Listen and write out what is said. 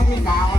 Obrigado,